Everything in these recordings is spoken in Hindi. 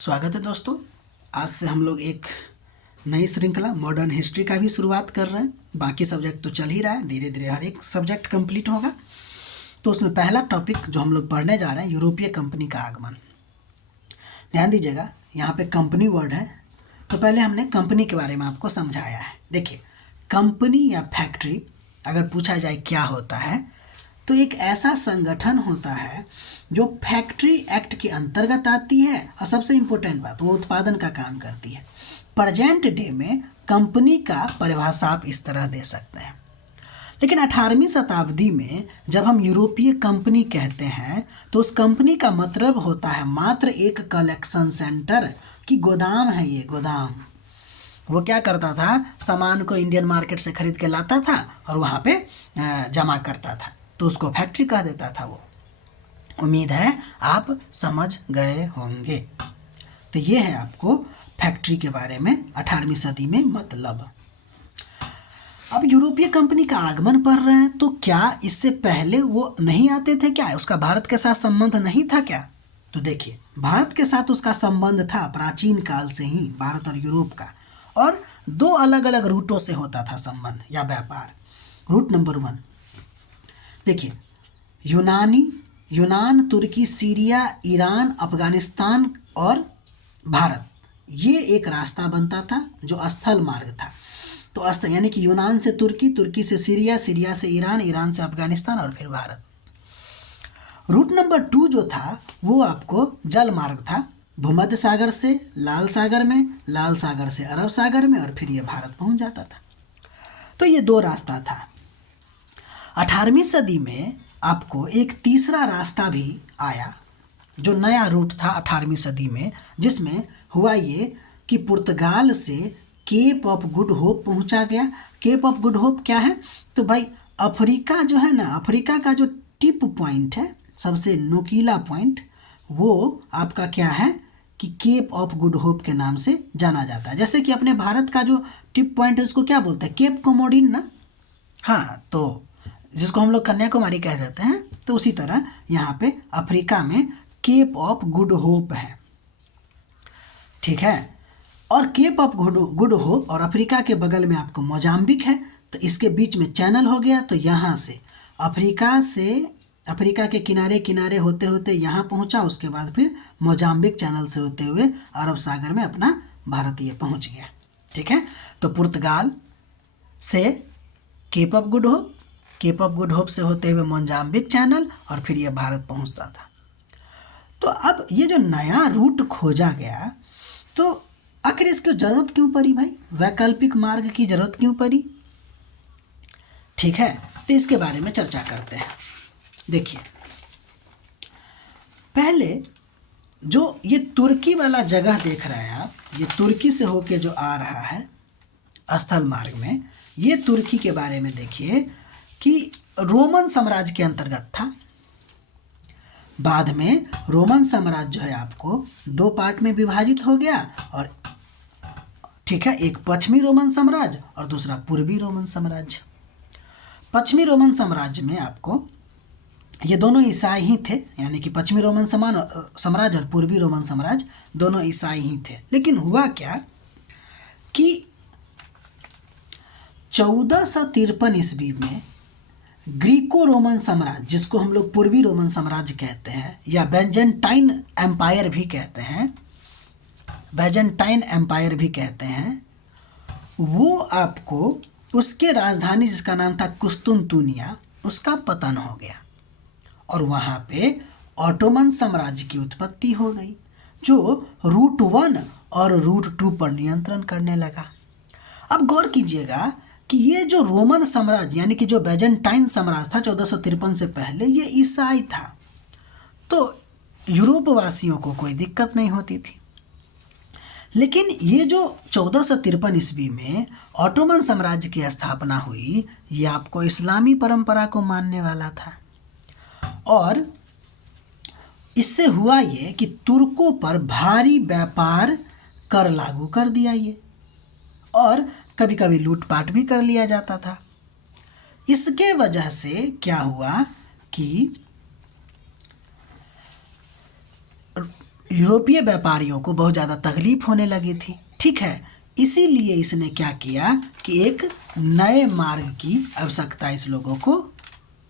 स्वागत है दोस्तों। आज से हम लोग एक नई श्रृंखला मॉडर्न हिस्ट्री का भी शुरुआत कर रहे हैं। बाकी सब्जेक्ट तो चल ही रहा है, धीरे धीरे हर एक सब्जेक्ट कंप्लीट होगा। तो उसमें पहला टॉपिक जो हम लोग पढ़ने जा रहे हैं, यूरोपीय कंपनी का आगमन। ध्यान दीजिएगा, यहाँ पे कंपनी वर्ड है, तो पहले हमने कंपनी के बारे में आपको समझाया है। देखिए, कंपनी या फैक्ट्री अगर पूछा जाए क्या होता है, तो एक ऐसा संगठन होता है जो फैक्ट्री एक्ट के अंतर्गत आती है और सबसे इम्पोर्टेंट बात, वो उत्पादन का काम करती है। प्रेजेंट डे में कंपनी का परिभाषा आप इस तरह दे सकते हैं। लेकिन 18वीं शताब्दी में जब हम यूरोपीय कंपनी कहते हैं तो उस कंपनी का मतलब होता है मात्र एक कलेक्शन सेंटर की गोदाम है। ये गोदाम वो क्या करता था, सामान को इंडियन मार्केट से खरीद के लाता था और वहाँ पे जमा करता था, तो उसको फैक्ट्री कह देता था वो। उम्मीद है आप समझ गए होंगे। तो ये है आपको फैक्ट्री के बारे में 18वीं सदी में मतलब। अब यूरोपीय कंपनी का आगमन पढ़ रहे हैं, तो क्या इससे पहले वो नहीं आते थे? क्या उसका भारत के साथ संबंध नहीं था क्या? तो देखिए, भारत के साथ उसका संबंध था प्राचीन काल से ही, भारत और यूरोप का। और दो अलग अलग रूटों से होता था संबंध या व्यापार। रूट नंबर 1 देखिए, यूनान, तुर्की, सीरिया, ईरान, अफगानिस्तान और भारत, ये एक रास्ता बनता था जो स्थल मार्ग था। तो स्थल यानी कि यूनान से तुर्की, तुर्की से सीरिया, सीरिया से ईरान, ईरान से अफगानिस्तान और फिर भारत। रूट नंबर 2 जो था वो आपको जल मार्ग था, भूमध्य सागर से लाल सागर में, लाल सागर से अरब सागर में, और फिर ये भारत पहुंच जाता था। तो ये दो रास्ता था। 18वीं सदी में आपको एक तीसरा रास्ता भी आया जो नया रूट था 18वीं सदी में, जिसमें हुआ ये कि पुर्तगाल से केप ऑफ गुड होप पहुंचा गया। केप ऑफ गुड होप क्या है? तो भाई अफ्रीका जो है ना, अफ्रीका का जो टिप पॉइंट है, सबसे नुकीला पॉइंट, वो आपका क्या है कि केप ऑफ गुड होप के नाम से जाना जाता है। जैसे कि अपने भारत का जो टिप पॉइंट है उसको क्या बोलते हैं? केप कोमोडिन ना। हाँ, तो जिसको हम लोग कन्याकुमारी कह देते हैं, तो उसी तरह यहाँ पे अफ्रीका में केप ऑफ गुड होप है। ठीक है, और केप ऑफ गुड होप और अफ्रीका के बगल में आपको मोजाम्बिक है, तो इसके बीच में चैनल हो गया। तो यहाँ से अफ्रीका के किनारे किनारे होते होते यहाँ पहुँचा, उसके बाद फिर मोजाम्बिक चैनल से होते हुए अरब सागर में अपना भारत ये पहुँच गया। ठीक है, तो पुर्तगाल से Cape of Good Hope, Cape of Good Hope से होते हुए मोजाम्बिक चैनल, और फिर ये भारत पहुंचता था। तो अब ये जो नया रूट खोजा गया, तो आखिर इसकी जरूरत क्यों पड़ी भाई? वैकल्पिक मार्ग की जरूरत क्यों पड़ी? ठीक है, तो इसके बारे में चर्चा करते हैं। देखिए, पहले जो ये तुर्की वाला जगह देख रहे हैं आप, ये तुर्की से होके जो आ रहा है स्थल मार्ग में, ये तुर्की के बारे में देखिए कि रोमन साम्राज्य के अंतर्गत था। बाद में रोमन साम्राज्य जो है आपको दो पार्ट में विभाजित हो गया, और ठीक है, एक पश्चिमी रोमन साम्राज्य और दूसरा पूर्वी रोमन साम्राज्य। पश्चिमी रोमन साम्राज्य में आपको ये दोनों ईसाई ही थे, यानी कि पश्चिमी रोमन साम्राज्य और पूर्वी रोमन साम्राज्य दोनों ईसाई ही थे। लेकिन हुआ क्या कि 1453 ईस्वी में ग्रीको रोमन साम्राज्य, जिसको हम लोग पूर्वी रोमन साम्राज्य कहते हैं या बैजेंटाइन एम्पायर भी कहते हैं, बैजेंटाइन एम्पायर भी कहते हैं, वो आपको उसके राजधानी जिसका नाम था कुस्तुनतुनिया, उसका पतन हो गया और वहाँ पे ऑटोमन साम्राज्य की उत्पत्ति हो गई, जो रूट 1 और रूट 2 पर नियंत्रण करने लगा। अब गौर कीजिएगा कि ये जो रोमन साम्राज्य यानी कि जो बैजेंटाइन साम्राज्य था 1453 से पहले, ये ईसाई था, तो यूरोप वासियों को कोई दिक्कत नहीं होती थी। लेकिन ये जो 1453 ईस्वी में ऑटोमन साम्राज्य की स्थापना हुई, ये आपको इस्लामी परंपरा को मानने वाला था, और इससे हुआ ये कि तुर्कों पर भारी व्यापार कर लागू कर दिया ये, और कभी कभी लूटपाट भी कर लिया जाता था। इसके वजह से क्या हुआ कि यूरोपीय व्यापारियों को बहुत ज़्यादा तकलीफ होने लगी थी। ठीक है, इसीलिए इसने क्या किया कि एक नए मार्ग की आवश्यकता इस लोगों को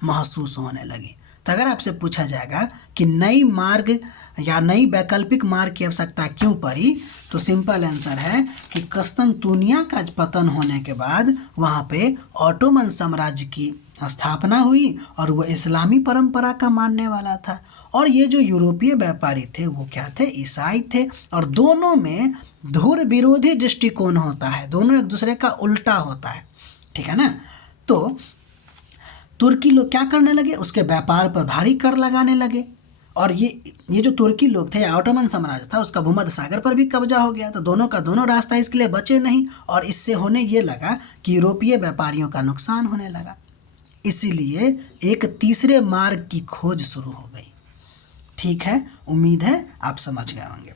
महसूस होने लगी। तो अगर आपसे पूछा जाएगा कि नई मार्ग या नई वैकल्पिक मार्ग की आवश्यकता क्यों पड़ी, तो सिंपल आंसर है कि कस्तूनतुनिया का पतन होने के बाद वहाँ पे ऑटोमन साम्राज्य की स्थापना हुई और वो इस्लामी परंपरा का मानने वाला था। और ये जो यूरोपीय व्यापारी थे वो क्या थे, ईसाई थे। और दोनों में धुर विरोधी दृष्टिकोण होता है, दोनों एक दूसरे का उल्टा होता है। ठीक है ना। तो तुर्की लोग क्या करने लगे, उसके व्यापार पर भारी कर लगाने लगे। और ये जो तुर्की लोग थे, ऑटोमन साम्राज्य था, उसका भूमध्य सागर पर भी कब्जा हो गया। तो दोनों का दोनों रास्ता इसके लिए बचे नहीं। और इससे होने ये लगा कि यूरोपीय व्यापारियों का नुकसान होने लगा। इसीलिए एक तीसरे मार्ग की खोज शुरू हो गई। ठीक है, उम्मीद है आप समझ गए होंगे।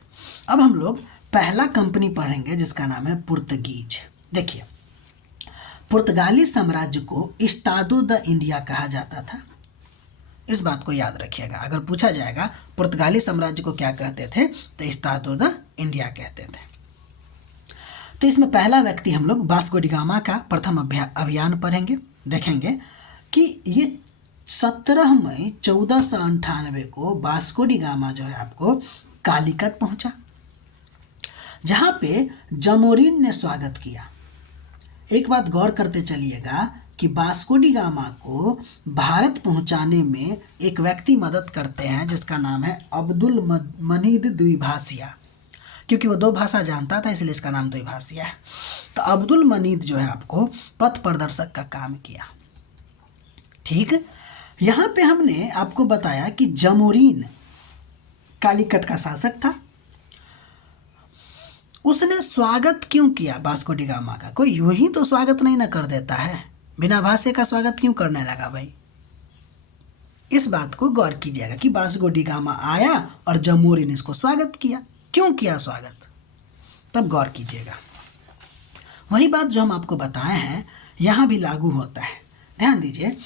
अब हम लोग पहला कंपनी पढ़ेंगे जिसका नाम है पुर्तगीज। देखिए, पुर्तगाली साम्राज्य को इस्तादो द इंडिया कहा जाता था। इस बात को याद रखिएगा। अगर पूछा जाएगा पुर्तगाली साम्राज्य को क्या कहते थे, तो इस्तादो द इंडिया कहते थे। तो इसमें पहला व्यक्ति हम लोग वास्को डी गामा का प्रथम अभियान पढ़ेंगे। देखेंगे कि ये 17 मई 1498 को वास्को डी गामा जो है आपको कालीकट पहुंचा, जहां पे जमोरिन ने स्वागत किया। एक बात गौर करते चलिएगा कि वास्को डी गामा को भारत पहुंचाने में एक व्यक्ति मदद करते हैं जिसका नाम है अब्दुल मनीद द्विभाषिया। क्योंकि वो 2 भाषा जानता था इसलिए इसका नाम द्विभाषिया है। तो अब्दुल मनीद जो है आपको पथ प्रदर्शक का काम किया। ठीक, यहाँ पे हमने आपको बताया कि जमोरिन कालीकट का शासक था। उसने स्वागत क्यों किया वास्को डी गामा का? कोई यूं ही तो स्वागत नहीं ना कर देता है, बिना भाषा का स्वागत क्यों करने लगा भाई? इस बात को गौर कीजिएगा कि वास्को डी गामा आया और जमोरिन इसको स्वागत किया। क्यों किया स्वागत, तब गौर कीजिएगा। वही बात जो हम आपको बताए हैं यहाँ भी लागू होता है। ध्यान दीजिए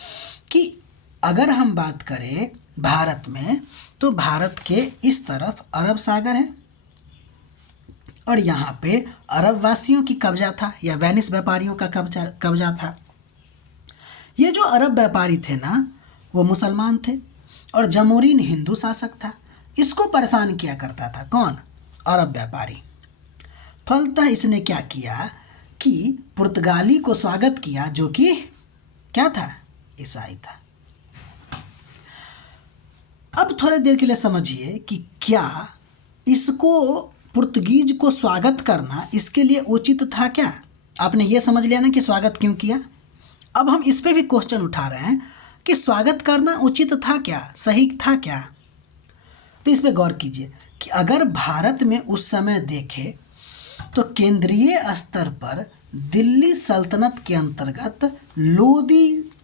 कि अगर हम बात करें भारत में, तो भारत के इस तरफ अरब सागर है और यहाँ पे अरब वासियों की कब्जा था या वेनिस व्यापारियों का कब्जा था। ये जो अरब व्यापारी थे ना, वो मुसलमान थे और जमोरिन हिंदू शासक था। इसको परेशान किया करता था कौन? अरब व्यापारी। फलतः इसने क्या किया कि पुर्तगाली को स्वागत किया, जो कि क्या था? ईसाई था। अब थोड़ी देर के लिए समझिए कि क्या इसको पुर्तगीज को स्वागत करना इसके लिए उचित था क्या? आपने ये समझ लिया ना कि स्वागत क्यों किया। अब हम इस पे भी क्वेश्चन उठा रहे हैं कि स्वागत करना उचित था क्या, सही था क्या? तो इस पे गौर कीजिए कि अगर भारत में उस समय देखें तो केंद्रीय स्तर पर दिल्ली सल्तनत के अंतर्गत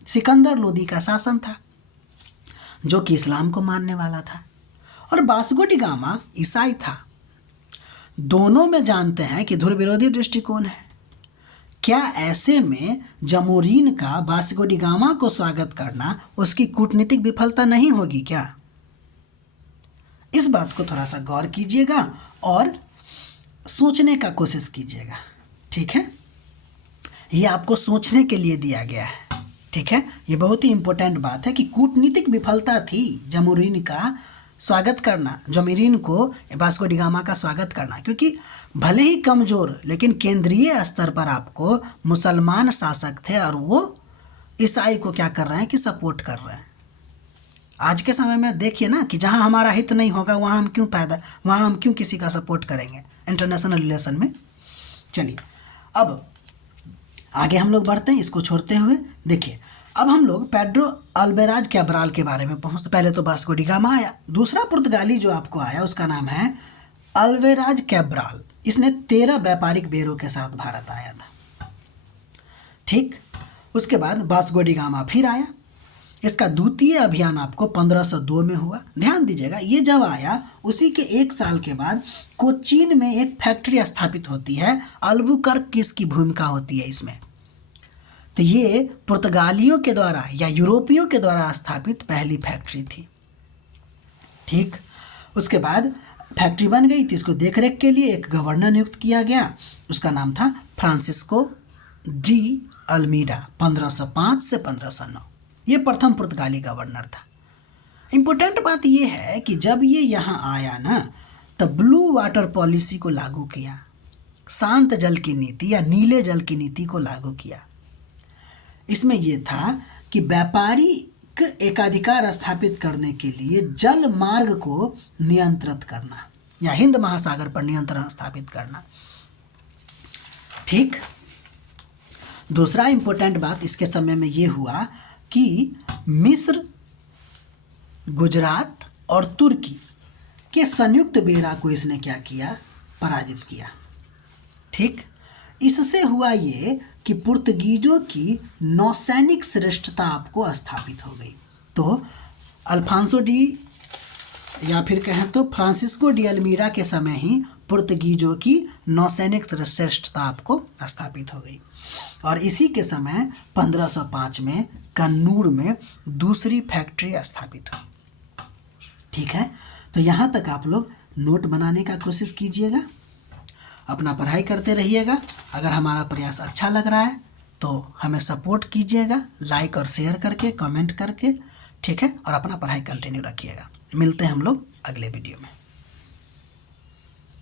सिकंदर लोदी का शासन था, जो कि इस्लाम को मानने वाला था, और वास्को डी गामा ईसाई था। दोनों में जानते हैं कि धुर विरोधी दृष्टिकोण है। क्या ऐसे में जमोरिन का वास्को डी गामा को स्वागत करना उसकी कूटनीतिक विफलता नहीं होगी क्या? इस बात को थोड़ा सा गौर कीजिएगा और सोचने का कोशिश कीजिएगा। ठीक है, ये आपको सोचने के लिए दिया गया है। ठीक है, ये बहुत ही इंपॉर्टेंट बात है कि कूटनीतिक विफलता थी जमोरिन का स्वागत करना, जमोरिन को वास्को डी गामा का स्वागत करना, क्योंकि भले ही कमज़ोर लेकिन केंद्रीय स्तर पर आपको मुसलमान शासक थे और वो ईसाई को क्या कर रहे हैं कि सपोर्ट कर रहे हैं। आज के समय में देखिए ना कि जहां हमारा हित नहीं होगा वहां हम क्यों किसी का सपोर्ट करेंगे इंटरनेशनल रिलेशन में। चलिए अब आगे हम लोग बढ़ते हैं, इसको छोड़ते हुए। देखिए अब हम लोग पेड्रो अल्वेराज कैब्राल के बारे में पहुँचते। पहले तो वास्को डी गामा आया, दूसरा पुर्तगाली जो आपको आया उसका नाम है अल्वेराज कैब्राल। इसने 13 व्यापारिक बेरों के साथ भारत आया था। ठीक, उसके बाद वास्को डी गामा फिर आया। इसका द्वितीय अभियान आपको 1502 में हुआ। ध्यान दीजिएगा, ये जब आया उसी के 1 साल के बाद कोचीन में एक फैक्ट्री स्थापित होती है। अल्बुकर्क की इसकी भूमिका होती है इसमें। तो ये पुर्तगालियों के द्वारा या यूरोपियों के द्वारा स्थापित पहली फैक्ट्री थी। ठीक, उसके बाद फैक्ट्री बन गई थी, इसको देख रेख के लिए एक गवर्नर नियुक्त किया गया, उसका नाम था फ्रांसिस्को डी अल्मीडा। 1505 से 1509 ये प्रथम पुर्तगाली गवर्नर था। इम्पोर्टेंट बात ये है कि जब ये यहाँ आया ना, तब ब्लू वाटर पॉलिसी को लागू किया, शांत जल की नीति या नीले जल की नीति को लागू किया। इसमें यह था कि व्यापारिक एकाधिकार स्थापित करने के लिए जल मार्ग को नियंत्रित करना या हिंद महासागर पर नियंत्रण स्थापित करना। ठीक। दूसरा इंपॉर्टेंट बात इसके समय में ये हुआ कि मिस्र, गुजरात और तुर्की के संयुक्त बेड़ा को इसने क्या किया, पराजित किया। ठीक। इससे हुआ ये कि पुर्तगीजों की नौसैनिक श्रेष्ठता आपको स्थापित हो गई। तो अल्फांसो डी या फिर कहें तो फ्रांसिस्को डी अल्मीडा के समय ही पुर्तगीजों की नौसैनिक श्रेष्ठता आपको स्थापित हो गई। और इसी के समय 1505 में कन्नूर में दूसरी फैक्ट्री स्थापित हुई। ठीक है, तो यहाँ तक आप लोग नोट बनाने का कोशिश कीजिएगा, अपना पढ़ाई करते रहिएगा। अगर हमारा प्रयास अच्छा लग रहा है तो हमें सपोर्ट कीजिएगा, लाइक और शेयर करके, कमेंट करके। ठीक है, और अपना पढ़ाई कंटिन्यू रखिएगा। मिलते हैं हम लोग अगले वीडियो में।